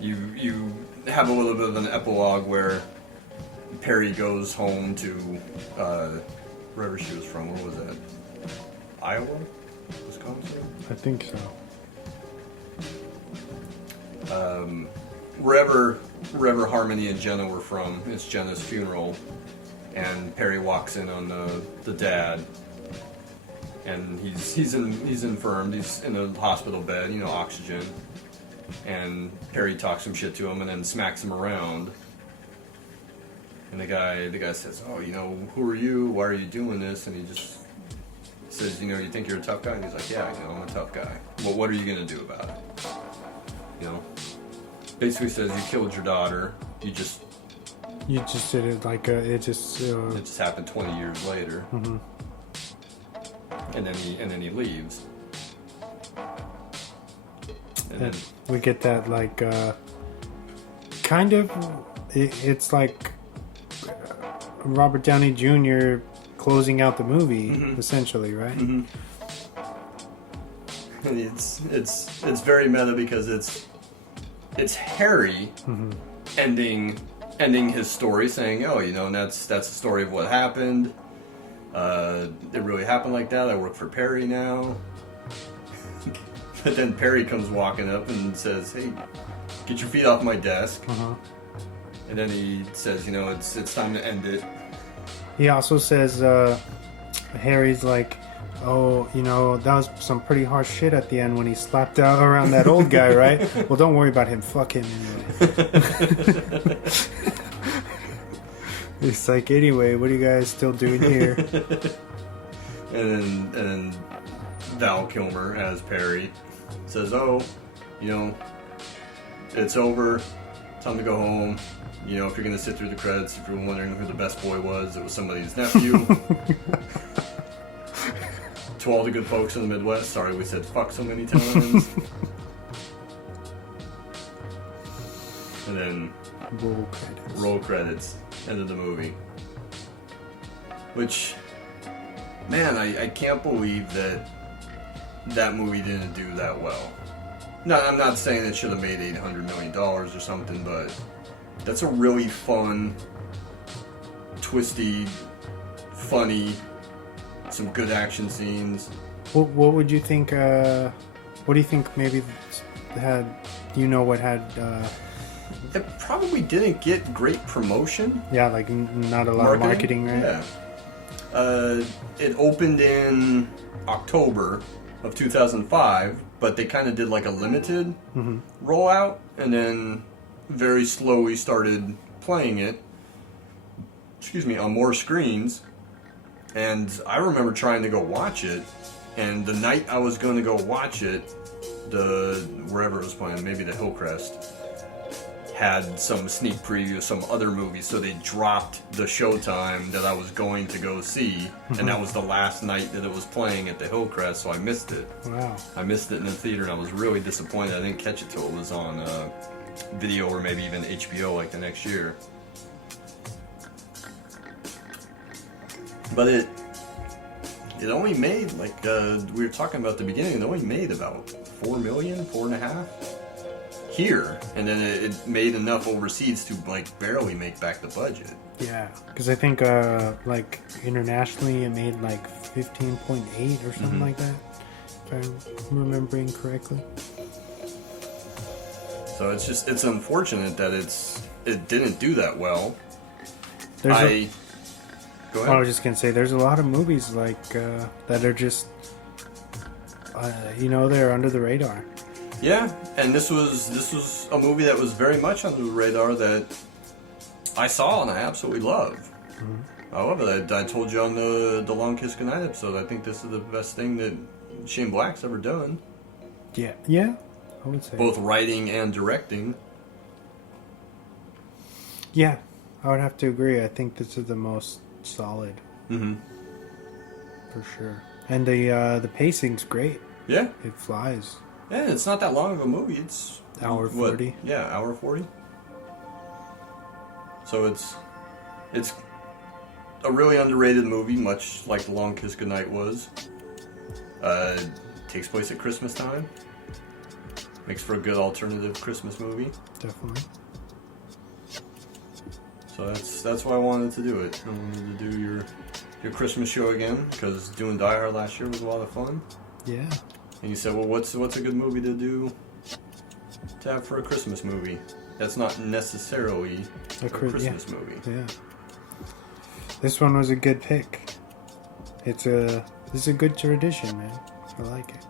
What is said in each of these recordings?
you have a little bit of an epilogue where Perry goes home to wherever she was from. Where was that? Iowa? Wisconsin? I think so. Wherever Harmony and Jenna were from, it's Jenna's funeral, and Perry walks in on the dad, and he's infirmed, he's in a hospital bed, oxygen, and Perry talks some shit to him and then smacks him around, and the guy says, "Oh, who are you? Why are you doing this?" And he just says, "You think you're a tough guy?" And he's like, "Yeah, I'm a tough guy. Well, what are you gonna do about it?" Basically says you killed your daughter. You just did it like it just happened 20 years later. Mm-hmm. And then he leaves. And then we get that like kind of it's like Robert Downey Jr. closing out the movie, essentially, right? Mm-hmm. And it's very meta because it's Harry ending his story, saying, "Oh, and that's the story of what happened. It really happened like that. I work for Perry now." But then Perry comes walking up and says, "Hey, get your feet off my desk." And then he says, "It's time to end it." He also says, Harry's like, "Oh, that was some pretty harsh shit at the end when he slapped out around that old guy, right? Well, don't worry about him. Fuck him anyway." It's like, anyway, what are you guys still doing here? and then Val Kilmer as Perry says, "Oh, it's over. Time to go home. If you're gonna sit through the credits, if you're wondering who the best boy was, it was somebody's nephew." To all the good folks in the Midwest, sorry we said fuck so many times. And then roll credits, end of the movie. Which, man, I can't believe that movie didn't do that well. No, I'm not saying it should have made $800 million or something, but that's a really fun, twisty, funny, some good action scenes. What would you think? What do you think? Maybe had what had? It probably didn't get great promotion. Yeah, like not a lot of marketing, right? Yeah. It opened in October of 2005, but they kind of did like a limited rollout, and then very slowly started playing it. On more screens. And I remember trying to go watch it, and the night I was going to go watch it, wherever it was playing, maybe the Hillcrest, had some sneak preview of some other movie, so they dropped the showtime that I was going to go see, and that was the last night that it was playing at the Hillcrest, so I missed it. Wow. I missed it in the theater, and I was really disappointed. I didn't catch it till it was on video or maybe even HBO like the next year. But it only made, like we were talking about at the beginning, it only made about 4 million, 4.5 here, and then it made enough overseas to like barely make back the budget. Yeah, because I think like internationally it made like 15.8 or something like that, if I'm remembering correctly. So it's unfortunate that it didn't do that well. Go ahead. I was just gonna say, there's a lot of movies like that are just, they're under the radar. Yeah, and this was a movie that was very much under the radar that I saw and I absolutely loved. I love it. I told you on the Long Kiss Goodnight episode, I think this is the best thing that Shane Black's ever done. Yeah, I would say. Both writing and directing. Yeah, I would have to agree. I think this is the most solid. For sure. And the pacing's great. Yeah. It flies. Yeah, it's not that long of a movie. It's hour 40. Yeah, hour 40. So it's a really underrated movie, much like The Long Kiss Goodnight was. Takes place at Christmas time. Makes for a good alternative Christmas movie. Definitely. So that's why I wanted to do it. I wanted to do your Christmas show again, because doing Die Hard last year was a lot of fun. Yeah. And you said, well, what's a good movie to do to have for a Christmas movie? That's not necessarily a Christmas movie. Yeah. This one was a good pick. This is a good tradition, man. I like it.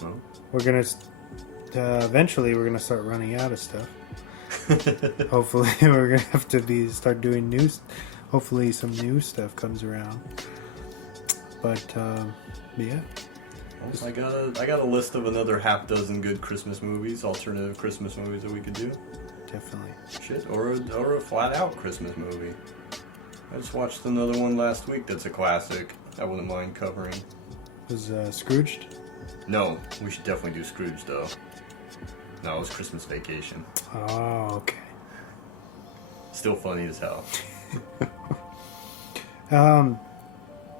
Well, We're gonna eventually we're gonna start running out of stuff. Hopefully, we're gonna have to start doing new. Hopefully, some new stuff comes around. But yeah. well, I got a list of another half dozen good Christmas movies, alternative Christmas movies that we could do. Definitely. Shit, or a flat out Christmas movie. I just watched another one last week that's a classic. I wouldn't mind covering. Was Scrooged? No, we should definitely do Scrooge though. No, it was Christmas Vacation. Oh, okay. Still funny as hell.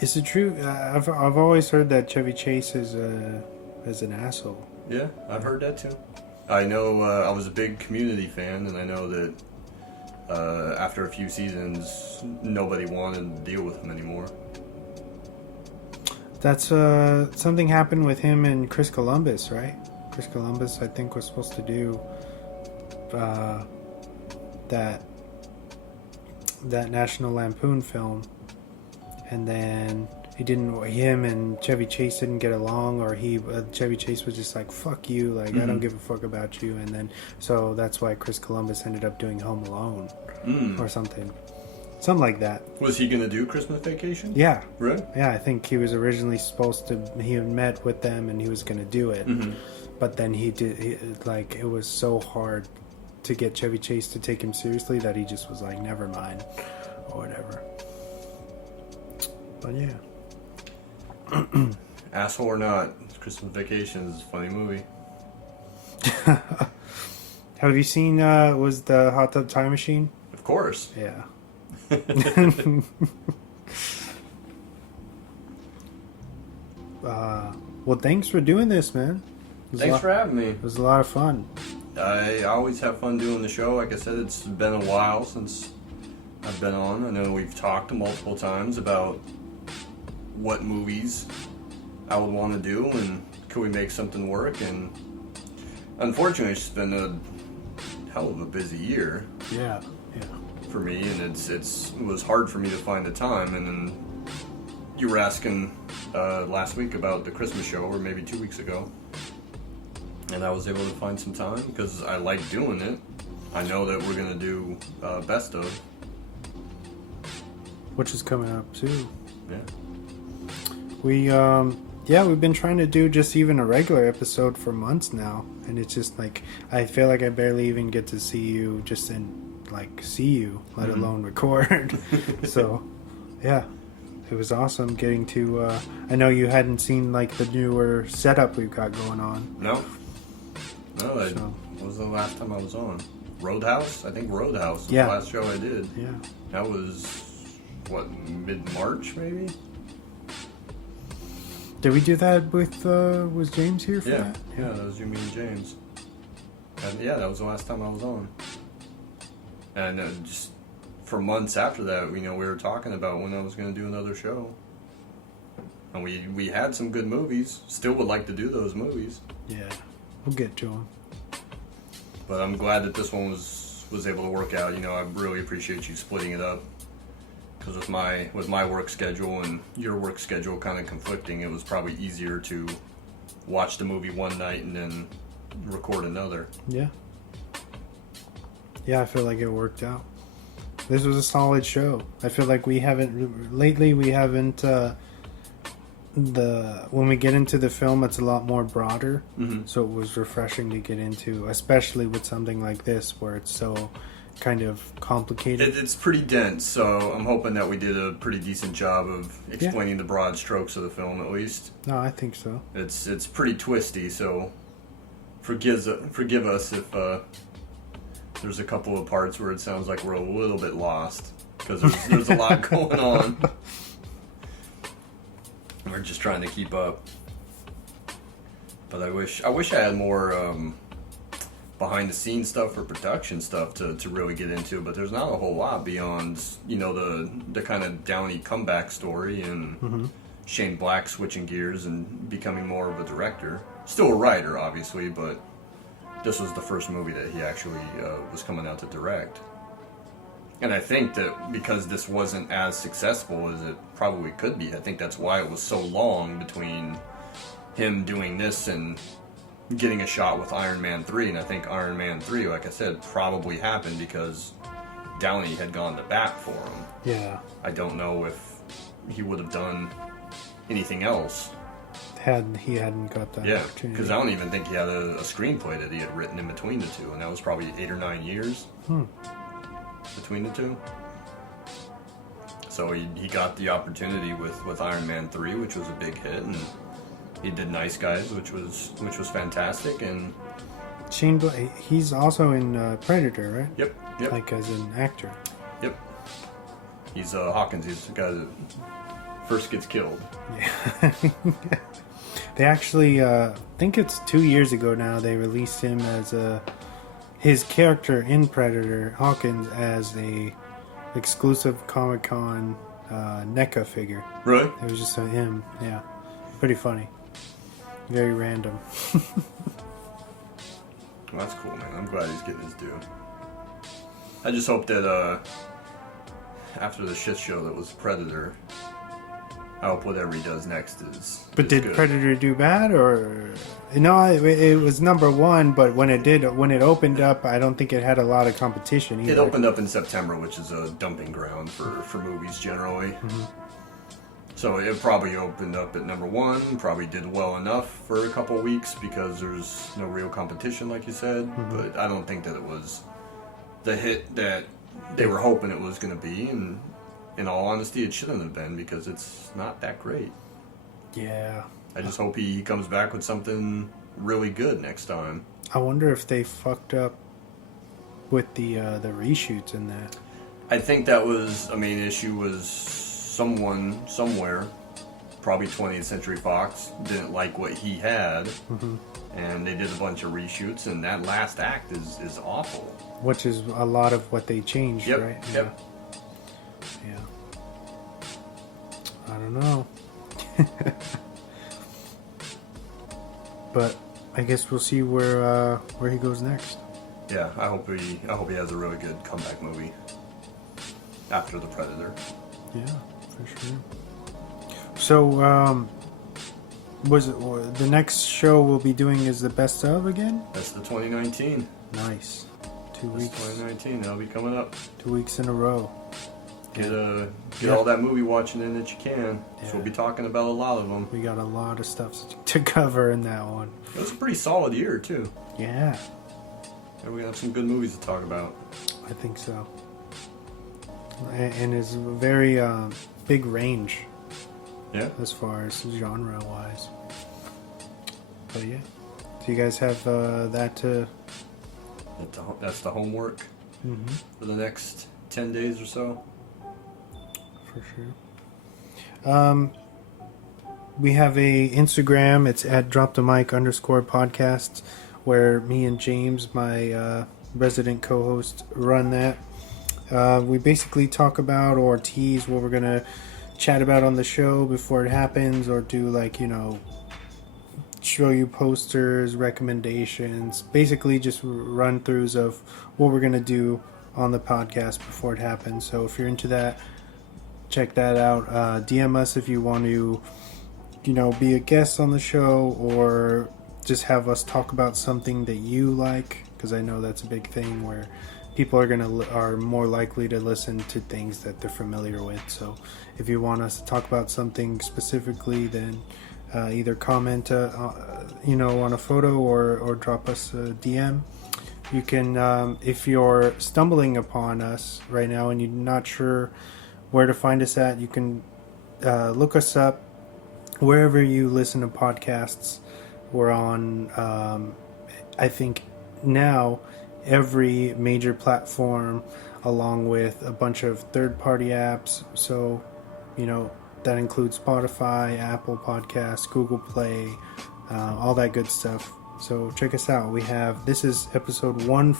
Is it true? I've always heard that Chevy Chase is an asshole. Yeah, I've heard that too. I know I was a big Community fan, and I know that after a few seasons, nobody wanted to deal with him anymore. That's something happened with him and Chris Columbus, right? Chris Columbus, I think, was supposed to do that National Lampoon film, and then him and Chevy Chase didn't get along, or Chevy Chase was just like, fuck you, like, I don't give a fuck about you, and then so that's why Chris Columbus ended up doing Home Alone or something like that. Was he gonna do Christmas Vacation? Yeah. Really? Yeah, I think he was originally supposed to. He had met with them and he was gonna do it, but then it was so hard to get Chevy Chase to take him seriously that he just was like, never mind, or whatever. But yeah. Asshole or not, Christmas Vacation is a funny movie. Have you seen was the Hot Tub Time Machine? Of course. Yeah. Well, thanks for doing this, man. Thanks for having me. It was a lot of fun. I always have fun doing the show. Like I said, it's been a while since I've been on. I know we've talked multiple times about what movies I would want to do and could we make something work. And unfortunately, it's been a hell of a busy year. Yeah. For me, and it was hard for me to find the time. And then you were asking last week about the Christmas show, or maybe 2 weeks ago, and I was able to find some time because I like doing it. I know that we're gonna do best of, which is coming up too. Yeah. We've been trying to do just even a regular episode for months now, and it's just like I feel like I barely even get to see you, let alone record. So, yeah, it was awesome getting to. I know you hadn't seen like the newer setup we've got going on. No. What was the last time I was on? Roadhouse? I think Roadhouse was the last show I did. Yeah. That was what, mid-March maybe? Did we do that with? Was James here for that? Yeah, that was you, me, and James. And yeah, that was the last time I was on. And just for months after that, we were talking about when I was going to do another show. And we had some good movies. Still would like to do those movies. Yeah, we'll get to them. But I'm glad that this one was able to work out. I really appreciate you splitting it up. Because with my work schedule and your work schedule kind of conflicting, it was probably easier to watch the movie one night and then record another. Yeah. Yeah, I feel like it worked out. This was a solid show. I feel like we haven't when we get into the film, it's a lot more broader. So it was refreshing to get into, especially with something like this where it's so kind of complicated. It's pretty dense, so I'm hoping that we did a pretty decent job of explaining the broad strokes of the film, at least. No, I think so. It's pretty twisty, so forgive us if there's a couple of parts where it sounds like we're a little bit lost, because there's a lot going on. We're just trying to keep up. But I wish I had more behind the scenes stuff or production stuff to really get into. But there's not a whole lot beyond the kind of Downey comeback story and Shane Black switching gears and becoming more of a director. Still a writer, obviously, but this was the first movie that he actually was coming out to direct. And I think that because this wasn't as successful as it probably could be, I think that's why it was so long between him doing this and getting a shot with Iron Man 3. And I think Iron Man 3, like I said, probably happened because Downey had gone to bat for him. Yeah. I don't know if he would have done anything else. He hadn't got that Yeah, opportunity. because I don't even think he had a screenplay that he had written in between the two, and that was probably 8 or 9 years between the two. So he got the opportunity with Iron Man 3, which was a big hit, and he did Nice Guys, which was fantastic, and Shane Black, he's also in Predator, right? yep, Like as an actor. yep. He's Hawkins. He's the guy that first gets killed. Yeah. They actually, I think it's 2 years ago now, they released him as his character in Predator, Hawkins, as a exclusive Comic-Con NECA figure. Really? It was just him, yeah. Pretty funny. Very random. Well, that's cool, man. I'm glad he's getting his due. I just hope that after the shit show that was Predator, I hope whatever he does next is. But is did good. Predator do bad, or no? It was number one, but when it opened up, I don't think it had a lot of competition either. It opened up in September, which is a dumping ground for movies generally. Mm-hmm. So it probably opened up at number one, probably did well enough for a couple weeks because there's no real competition, like you said. Mm-hmm. But I don't think that it was the hit that they were hoping it was going to be. And in all honesty, it shouldn't have been because it's not that great. Yeah. I just hope he comes back with something really good next time. I wonder if they fucked up with the reshoots in that. I think that was a main issue. Was someone somewhere, probably 20th Century Fox, didn't like what he had, and they did a bunch of reshoots, and that last act is awful. Which is a lot of what they changed, Yep, right? yep. Yeah. I don't know. But I guess we'll see where he goes next. Yeah, I hope he has a really good comeback movie after The Predator. Yeah, for sure. So, was it the next show we'll be doing is the best of again? That's the 2019. Nice. 2 That's weeks. 2019. That'll be coming up. 2 weeks in a row. Get Yeah. all that movie watching in that you can. Yeah. So we'll be talking about a lot of them. We got a lot of stuff to cover in that one. It was a pretty solid year too. Yeah, And we have some good movies to talk about. I think so. And it's a very big range Yeah. as far as genre wise. But yeah, do you guys have that to? That's the homework for the next 10 days or so. For sure. We have a Instagram. It's at @dropthemic_podcast, where me and James, my resident co-host, run that. We basically talk about or tease what we're gonna chat about on the show before it happens, or do show you posters, recommendations, basically just run-throughs of what we're gonna do on the podcast before it happens. So if you're into that, check that out. DM us if you want to, be a guest on the show, or just have us talk about something that you like, because I know that's a big thing where people are more likely to listen to things that they're familiar with. So if you want us to talk about something specifically, then either comment on a photo or drop us a DM. You can, if you're stumbling upon us right now and you're not sure where to find us at, you can look us up wherever you listen to podcasts. We're on, I think now, every major platform, along with a bunch of third-party apps. So, that includes Spotify, Apple Podcasts, Google Play, all that good stuff. So check us out. This is episode 1